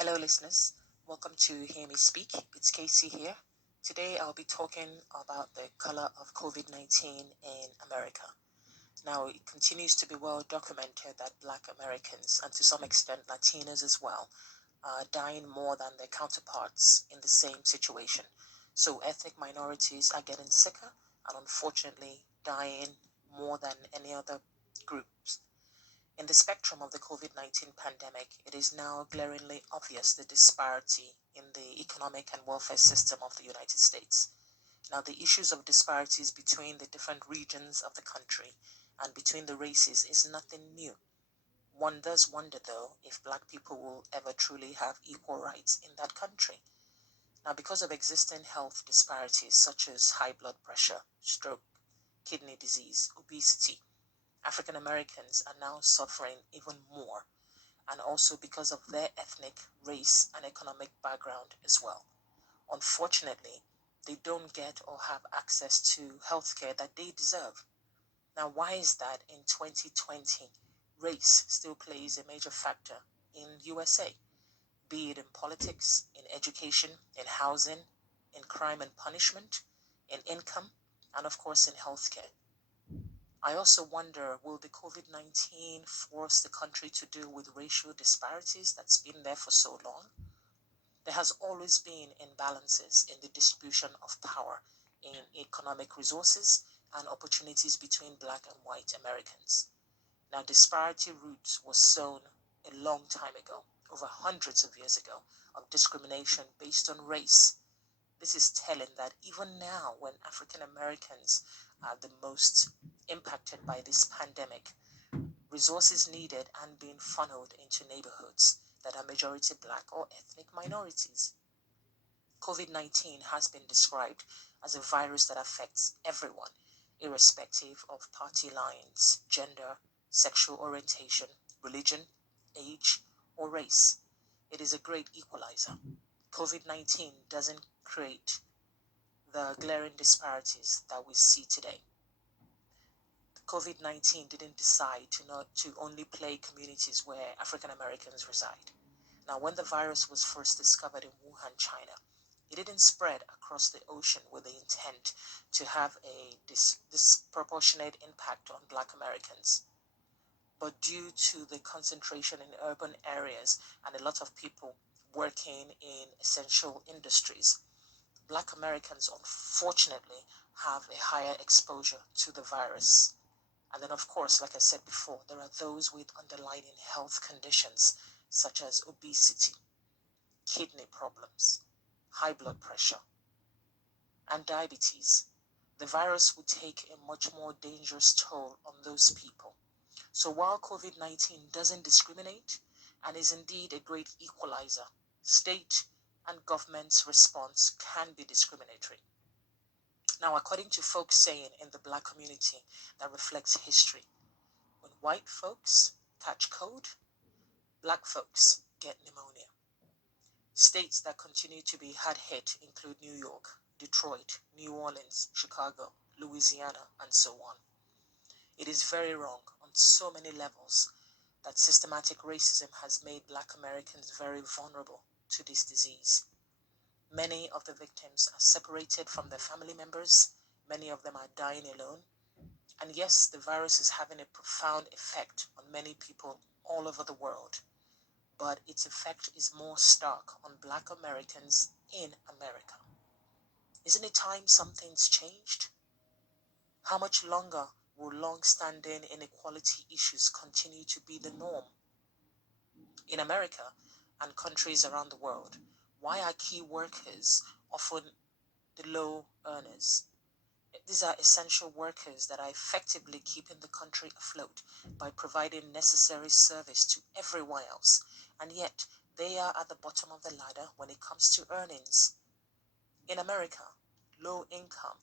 Hello, listeners. Welcome to Hear Me Speak. It's Casey here. Today, I'll be talking about the color of COVID 19 in America. Now, it continues to be well documented that Black Americans, and to some extent Latinos as well, are dying more than their counterparts in the same situation. So, ethnic minorities are getting sicker and unfortunately dying more than any other groups. In the spectrum of the COVID 19 pandemic, it is now glaringly obvious the disparity in the economic and welfare system of the United States. Now, the issues of disparities between the different regions of the country and between the races is nothing new. One does wonder, though, if Black people will ever truly have equal rights in that country. Now, because of existing health disparities such as high blood pressure, stroke, kidney disease, obesity, African Americans are now suffering even more, and also because of their ethnic, race, and economic background as well. Unfortunately, they don't get or have access to healthcare that they deserve. Now, why is that in 2020, race still plays a major factor in USA, be it in politics, in education, in housing, in crime and punishment, in income, and of course in healthcare? I also wonder, will the COVID 19 force the country to deal with racial disparities that's been there for so long? There has always been imbalances in the distribution of power, in economic resources, and opportunities between Black and white Americans. Now, disparity roots was sown a long time ago, over hundreds of years ago, of discrimination based on race. This is telling that even now, when African Americans are the most impacted by this pandemic, resources needed and being funneled into neighborhoods that are majority Black or ethnic minorities. COVID 19 has been described as a virus that affects everyone, irrespective of party lines, gender, sexual orientation, religion, age, or race. It is a great equalizer. COVID 19 doesn't create the glaring disparities that we see today. COVID 19 didn't decide to only plague communities where African Americans reside. Now, when the virus was first discovered in Wuhan, China, it didn't spread across the ocean with the intent to have a disproportionate impact on Black Americans. But due to the concentration in urban areas and a lot of people working in essential industries, Black Americans unfortunately have a higher exposure to the virus. And then, of course, like I said before, there are those with underlying health conditions such as obesity, kidney problems, high blood pressure, and diabetes. The virus would take a much more dangerous toll on those people. So while COVID 19 doesn't discriminate and is indeed a great equalizer, state and government's response can be discriminatory. Now, according to folk saying in the Black community that reflects history, when white folks catch cold, Black folks get pneumonia. States that continue to be hard hit include New York, Detroit, New Orleans, Chicago, Louisiana, and so on. It is very wrong on so many levels that systematic racism has made Black Americans very vulnerable to this disease. Many of the victims are separated from their family members. Many of them are dying alone. And yes, the virus is having a profound effect on many people all over the world. But its effect is more stark on Black Americans in America. Isn't it time something's changed? How much longer will long-standing inequality issues continue to be the norm? In America and countries around the world, why are key workers often the low earners? These are essential workers that are effectively keeping the country afloat by providing necessary service to everyone else, and yet they are at the bottom of the ladder when it comes to earnings. In America, low income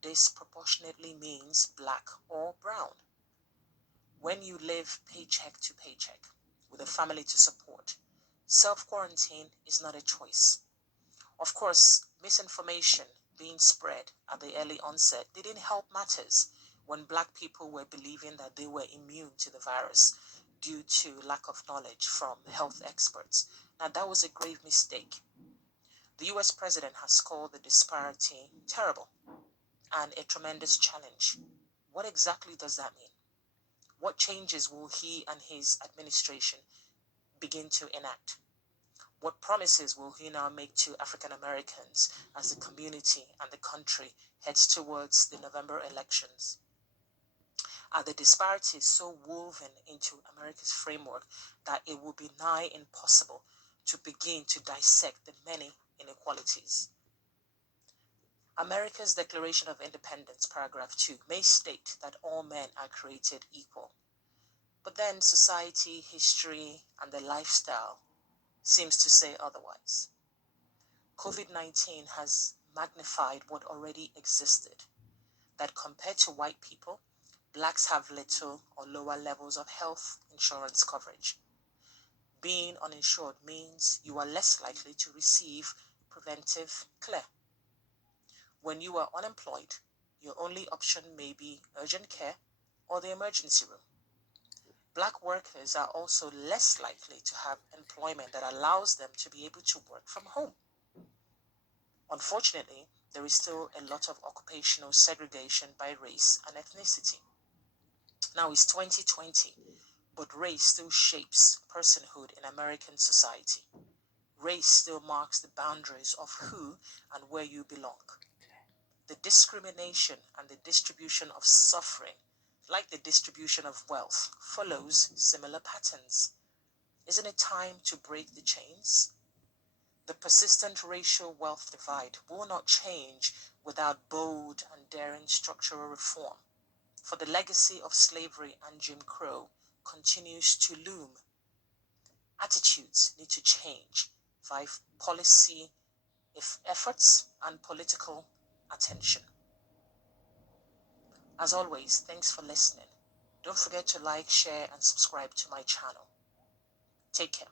disproportionately means Black or brown. When you live paycheck to paycheck with a family to support, self-quarantine is not a choice. Of course, misinformation being spread at the early onset didn't help matters when Black people were believing that they were immune to the virus. due to lack of knowledge from health experts. Now, that was a grave mistake. The US president has called the disparity terrible and a tremendous challenge. What exactly does that mean? What changes will he and his administration begin to enact? What promises will he now make to African Americans as the community and the country heads towards the November elections? Are the disparities so woven into America's framework that it will be nigh impossible to begin to dissect the many inequalities? America's Declaration of Independence, paragraph 2, may state that all men are created equal. But then society, history, and the lifestyle seems to say otherwise. COVID-19 has magnified what already existed, that compared to white people, blacks have little or lower levels of health insurance coverage. Being uninsured means you are less likely to receive preventive care. When you are unemployed, your only option may be urgent care or the emergency room. Black workers are also less likely to have employment that allows them to be able to work from home. Unfortunately, there is still a lot of occupational segregation by race and ethnicity. Now it's 2020, but race still shapes personhood in American society. Race still marks the boundaries of who and where you belong. The discrimination and the distribution of suffering, like the distribution of wealth, follows similar patterns. Isn't it time to break the chains? The persistent racial wealth divide will not change without bold and daring structural reform, for the legacy of slavery and Jim Crow continues to loom. Attitudes need to change via policy efforts and political attention. As always, thanks for listening. Don't forget to like, share, and subscribe to my channel. Take care.